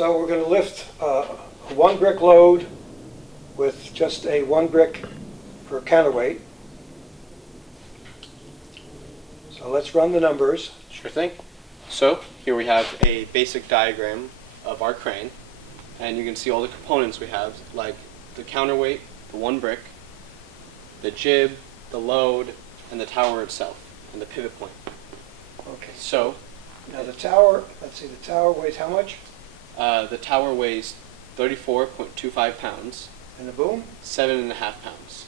So we're going to lift a 1 brick load with just a 1 brick per counterweight. So let's run the numbers. Sure thing. So here we have a basic diagram of our crane, and you can see all the components we have, like the counterweight, the 1 brick, the jib, the load, and the tower itself, and the pivot point. Okay. So Now the tower, let's see, the tower weighs how much? the tower weighs 34.25 pounds, And the boom? 7.5 pounds.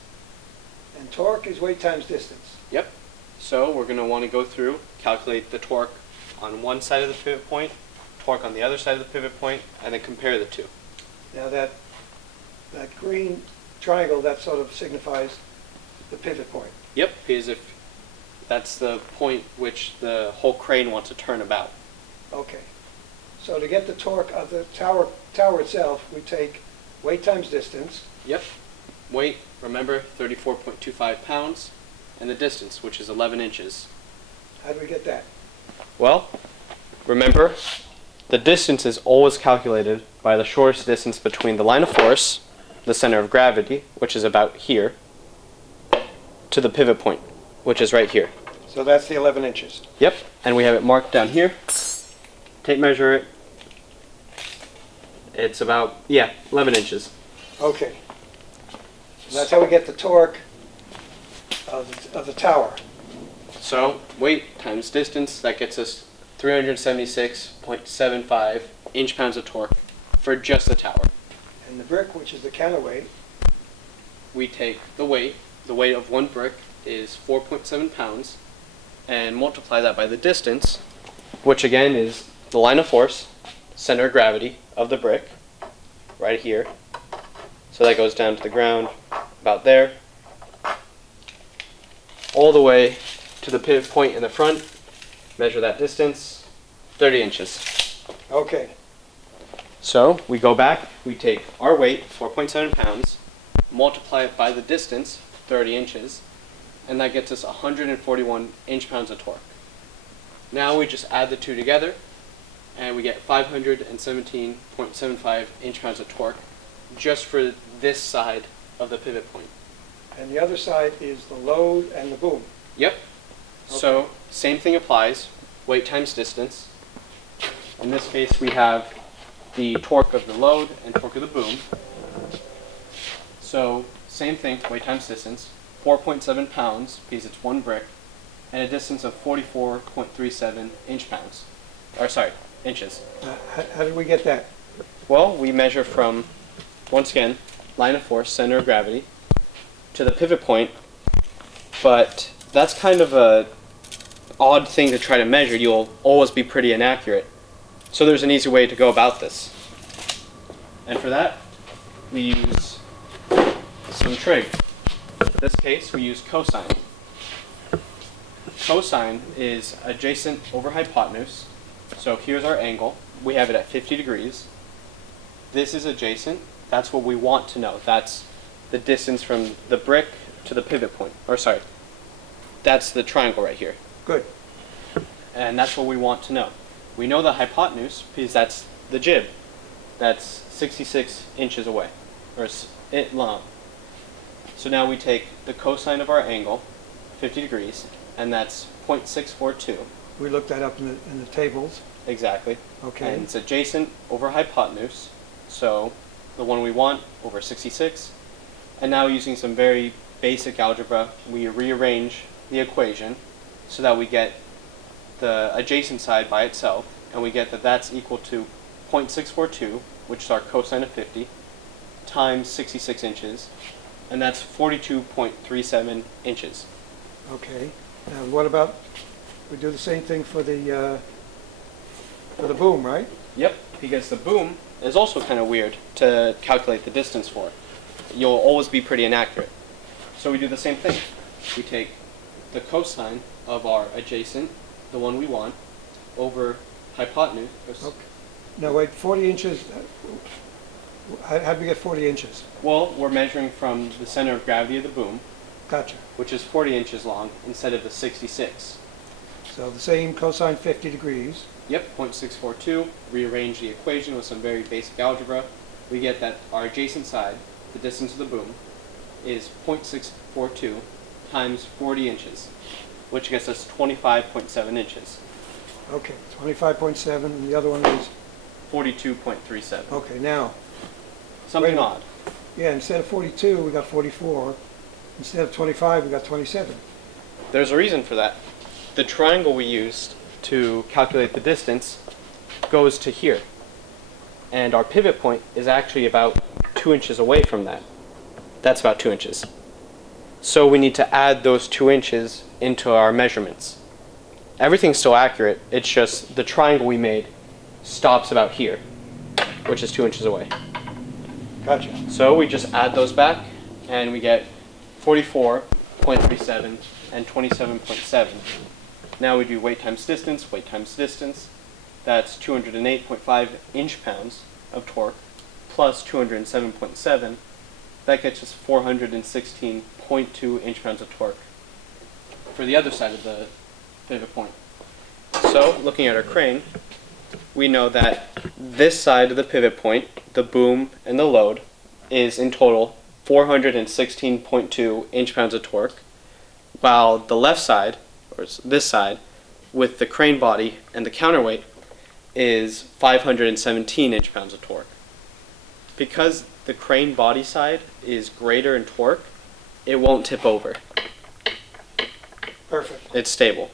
And torque is weight times distance. Yep. So we're going to want to go through, calculate the torque on one side of the pivot point, torque on the other side of the pivot point, and then compare the two. Now that green triangle, that sort of signifies the pivot point. Yep, because if that's the point which the whole crane wants to turn about. Okay. So to get the torque of the tower itself, we take weight times distance. Yep. Weight, remember, 34.25 pounds, and the distance, which is 11 inches. How do we get that? Well, remember, the distance is always calculated by the shortest distance between the line of force, the center of gravity, which is about here, to the pivot point, which is right here. So that's the 11 inches. Yep, and we have it marked down here. Tape measure it. It's about, 11 inches. Okay. So that's how we get the torque of the tower. So, weight times distance, that gets us 376.75 inch-pounds of torque for just the tower. And the brick, which is the counterweight, We take the weight of 1 brick is 4.7 pounds, and multiply that by the distance, which again is the line of force, center of gravity of the brick, right here. So that goes down to the ground, about there, all the way to the pivot point in the front. Measure that distance, 30 inches. okay. So we go back, we take our weight, 4.7 pounds, multiply it by the distance, 30 inches, and that gets us 141 inch-pounds of torque. Now we just add the two together, and we get 517.75 inch-pounds of torque just for this side of the pivot point. And the other side is the load and the boom. Yep. So same thing applies, weight times distance. In this case we have the torque of the load and torque of the boom. So same thing, weight times distance, 4.7 pounds because it's 1 brick, and a distance of 44.37 inch-pounds. Or sorry, inches. How did we get that? Well, we measure from, once again, line of force, center of gravity, to the pivot point, but that's kind of a odd thing to try to measure. You'll always be pretty inaccurate. So there's an easy way to go about this. And for that, we use some trig. In this case, we use cosine. Cosine is adjacent over hypotenuse. So here's our angle. We have it at 50 degrees. This is adjacent. That's what we want to know. That's the distance from the brick to the pivot point. Or sorry, that's the triangle right here. Good. And that's what we want to know. We know the hypotenuse because that's the jib. That's 66 inches away, or it long. So now we take the cosine of our angle, 50 degrees, and that's 0.642. We looked that up in the tables. Exactly. Okay. And it's adjacent over hypotenuse, so the one we want over 66. And now using some very basic algebra, we rearrange the equation so that we get the adjacent side by itself, and we get that that's equal to 0.642, which is our cosine of 50, times 66 inches, and that's 42.37 inches. Okay. Now what about, we do the same thing for the boom, right? Yep, because the boom is also kind of weird to calculate the distance for. You'll always be pretty inaccurate. So we do the same thing. We take the cosine of our adjacent, the one we want, over hypotenuse. Okay. Now wait, 40 inches, how did we get 40 inches? Well, we're measuring from the center of gravity of the boom, Gotcha. which is 40 inches long, instead of the 66. So the same cosine 50 degrees. Yep, 0.642. Rearrange the equation with some very basic algebra. We get that our adjacent side, the distance of the boom, is 0.642 times 40 inches, which gets us 25.7 inches. Okay, 25.7, and the other one is, 42.37. okay, now, Something wait a minute. odd. yeah, instead of 42, we got 44. Instead of 25, we got 27. There's a reason for that. The triangle we used to calculate the distance goes to here. And our pivot point is actually about 2 inches away from that. That's about 2 inches. So we need to add those 2 inches into our measurements. Everything's still accurate, it's just the triangle we made stops about here, which is 2 inches away. Gotcha. So we just add those back, and we get 44.37 and 27.7. Now we do weight times distance, weight times distance. That's 208.5 inch-pounds of torque plus 207.7. That gets us 416.2 inch-pounds of torque for the other side of the pivot point. So, looking at our crane, we know that this side of the pivot point, the boom and the load, is in total 416.2 inch-pounds of torque, while the left side, or this side, with the crane body and the counterweight, is 517 inch-pounds of torque. Because the crane body side is greater in torque, it won't tip over. Perfect. It's stable.